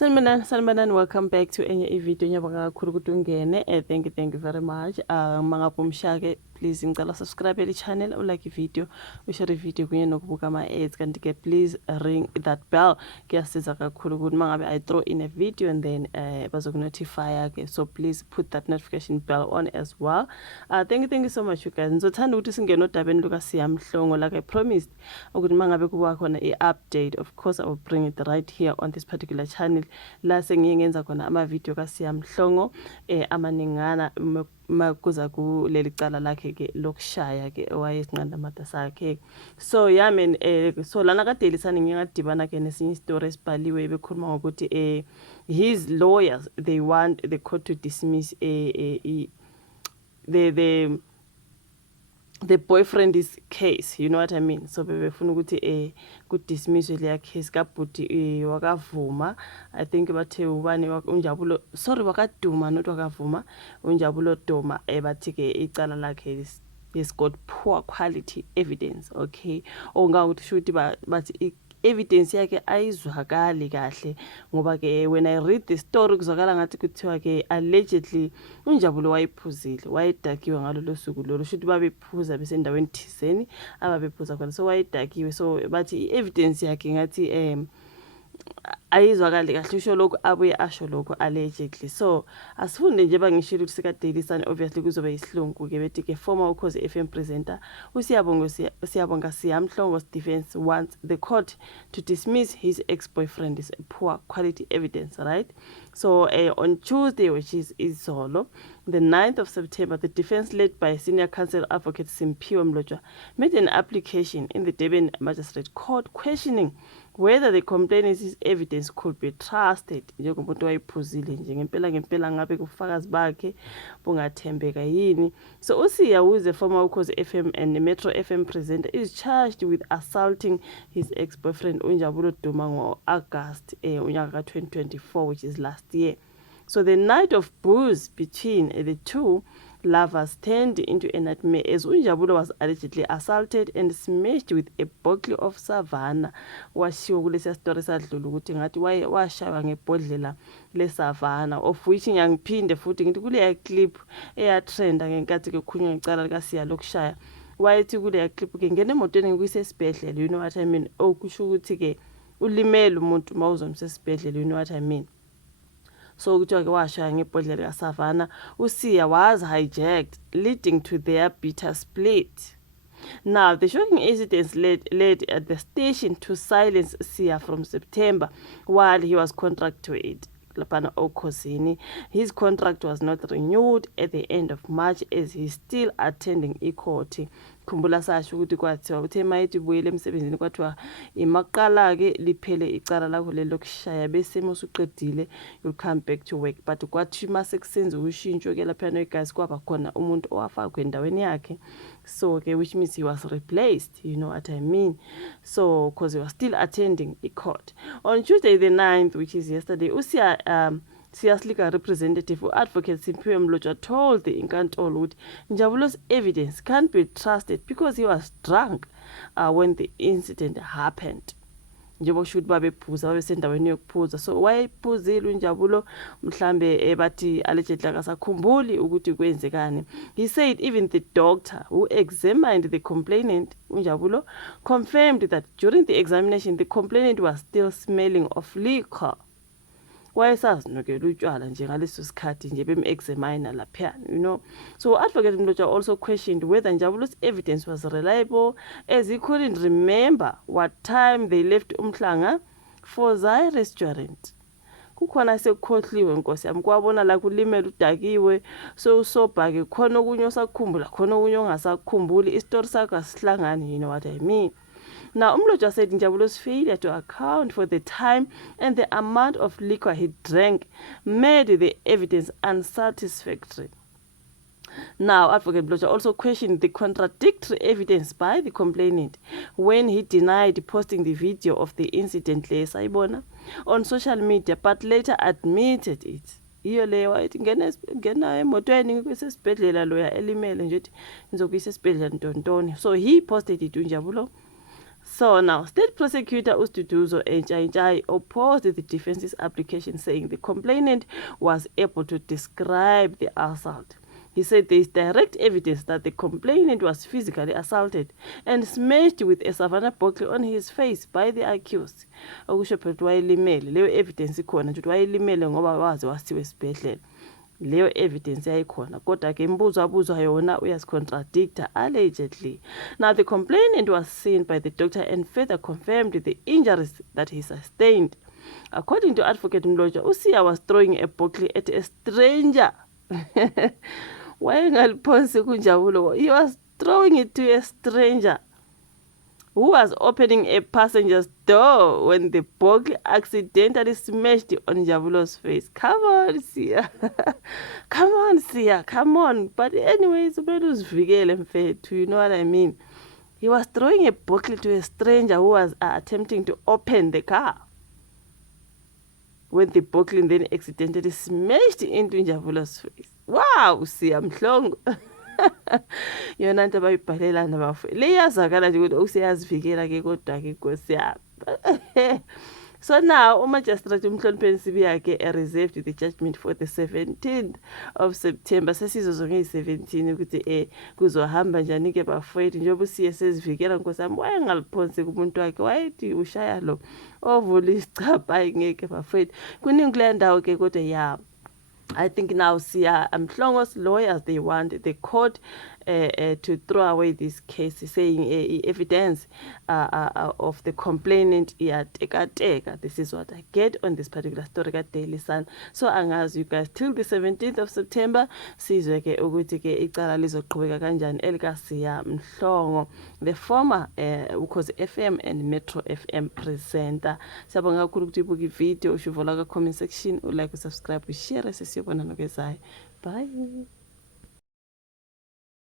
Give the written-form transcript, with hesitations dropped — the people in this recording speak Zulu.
Sanibonani, welcome back to enye video. Ngiyabonga kakhulu ukuthi ungene. Thank you very much. Mangabe umshake, please ngicela subscribe the channel, like video, ushare video kunye nokubuka ama ads, kanti ke please ring that bell. Kuyasiza kakhulu ukuthi mangabe I throw in a video and then bazokunotify ke. So please put that notification bell on as well. Thank you so much you guys. Ngizothanda ukuthi singene odabeni luka Siyamhlongo like I promised ukuthi mangabe kuba khona i-update, of course I will bring it right here on this particular channel. La sengiye ngenza khona ama video ka Siyamhlongo amaningana makuza kuleli cala lakhe ke lokushaya ke owayesinqanda mata sakhe. So yeah man, so lana kade lisani ngingadibana ke nesinye story esibhaliwe bekhuluma ngokuthi his lawyers they want the court to dismiss the boyfriend's case, you know what I mean. So befuna ukuthi ku dismiss le case ka Bhuti wakavuma. I think bathe ubani unjabulo, sorry wakaduma not wakavuma, unjabulo Doma bathi ke icala lakhe is got poor quality evidence, okay. Ongakuthi shuthi bathi evidence yakhe ayizwakali kahle ngoba ke when I read the story kuzwakala ngathi kuthiwa ke allegedly unjabulo wayiphuzile, wayedakiwe ngalolu suku lolu, shuthi babephuza besendaweni thizeni ababephuza khona, so wayedakiwe. So bathi evidence yakhe ngathi ayizwakali kahle, usho lokho abuye asho lokho allegedly. So asifunde nje bangishilo ukuthi sika Daily Sun obviously kuzobe isihlungu ke bethi ke former Ukhozi FM presenter Siyabonga Siyamhlongo's defense wants the court to dismiss his ex-boyfriend's poor quality evidence, right? So on Tuesday, which is Izolo, the 9th of September, the defense led by senior counsel advocate Simphiwe Mlotshwa made an application in the Durban Magistrate Court questioning whether the complainant's evidence could be trusted. Njengomuntu wayiphuzile nje ngempela ngabe kufakazi bakhe bungathembeka yini. So Usiya, who is a former Ukhozi FM and Metro FM presenter, is charged with assaulting his ex-boyfriend Unjabulo Duma ngo-August unyaka 2024, which is last year. So the night of booze between the two lovers turned into a nightmare as Unjabulo was allegedly assaulted and smashed with a bottle of Savannah. Washiwo kulesi story sadlula ukuthi ngathi washaywa ngebhodlela leSavannah, of which ngiyaphinde futhi ngithi kule clip eyatrenda ngenkathi ke khulunywa ngecala lika Siya lokushaya. Wayethi kule clip ke ngene emotweni ngikuyisesibhedlela, you know what I mean. Okusho ukuthi ke ulimele umuntu mawuzomsa esibhedlela, you know what I mean. So kuthiwa ke washaya ngebhodlela kaSavannah. Usiya was hijacked, leading to their bitter split. Now, the shocking incidents led at the station to silence Siya from September while he was contracted. Lapana Ukhosini. His contract was not renewed at the end of March as he's still attending court. Khumbula sasho ukuthi kwathiwa uthe mayithi buyele emsebenzini kwathiwa imaqala ke liphele icala lakho lelokushaya bese musuqedile you'll come back to work, but kwathi masekusenza ushintsho ke lapha no guys kwaba khona umuntu owafakwe endaweni yakhe. So ke which means he was replaced, you know what I mean. So because he was still attending court on Tuesday the 9th, which is yesterday, Siya's legal representative, advocate Simphiwe Mlotshwa, told the Inkantolo ukuthi Njabulo's evidence can't be trusted because he was drunk when the incident happened. Njengoba kusho ukuthi babephuza babesendaweni yokuphuza. So wayephuzile uNjabulo mhlambe bathi allegedly akasakhumbuli ukuthi kwenzekani. He said even the doctor who examined the complainant uNjabulo confirmed that during the examination the complainant was still smelling of liquor. Wayesazinokela utshwala nje ngaleso sikhathi nje bem-examiner lapha, you know. So advocate Mlotshwa also questioned whether Njabulo's evidence was reliable as he couldn't remember what time they left Umhlanga for Zai restaurant. Kukhona sekukhohliwe Nkosi yami, kwabona la kulimela udakiwe, so usobha ke khona okunye osakhumbula khona okunye ongasakhumbuli, istory sakho asihlangani, you know what I mean. Now, Mlotshwa said Njabulo's failure to account for the time and the amount of liquor he drank made the evidence unsatisfactory. Now, advocate Mlotshwa also questioned the contradictory evidence by the complainant when he denied posting the video of the incident on social media, but later admitted it. Iyo leyo wayithi ngena emotweni ngisesibhedlela loya elimele nje ngizokuyisa esibhedlela ntontoni. So he posted it uNjabulo So now, State Prosecutor Ustuduzo Nchai opposed the defense's application, saying the complainant was able to describe the assault. He said there is direct evidence that the complainant was physically assaulted and smashed with a Savannah bottle on his face by the accused. Okusho phela wayelimele, leyo evidence ikhona nje ukuthi wayelimele ngoba waze wasiwe esibhedlela. Leyo evidence yayikhona kodwa ke imbuzo abuzwa yona uyasicontradicta allegedly. Now the complainant was seen by the doctor and further confirmed the injuries that he sustained. According to Advocate Mloja, Usia was throwing a bottle at a stranger. He was throwing it to a stranger who was opening a passenger's door when the bottle accidentally smashed on Njabulo's face. Come on, Sia. Come on, Sia. Come on. But anyways, you know what I mean? He was throwing a bottle to a stranger who was attempting to open the car when the bottle then accidentally smashed into Njabulo's face. Wow, Sia mhlongo. Yona into abayibhalelana bafowethu liyazakala nje ukuthi useyazivikela ke kodwa ke Nkosi yami. So now umagistrate uMhlonipheni Sibiyake reserved the judgment for the 17th of September. Sesizozwa nge-17 ukuthi kuzohamba njani ke bafowethu njengoba usiye sezivikela Nkosi yami wayengaliphonsi kumuntu wakhe wayethi ushaya lo ovula isicapha ayingeke bafowethu kuningi kule ndawo ke kodwa ya I think now Mhlongo's lawyers, they want the court to throw away this case, saying evidence of the complainant teka. This is what I get on this particular story at Daily Sun. So angazi you guys till the 17th of September sizwe ke ukuthi ke icala lizoqhubeka kanjani elikaSiya Mhlongo, the former Ukhozi FM and Metro FM presenter. Siyabonga kakhulu ukuthi ubuke video ushuvola ka comment section, like, subscribe, share sesiyobona nokezayo. Bye.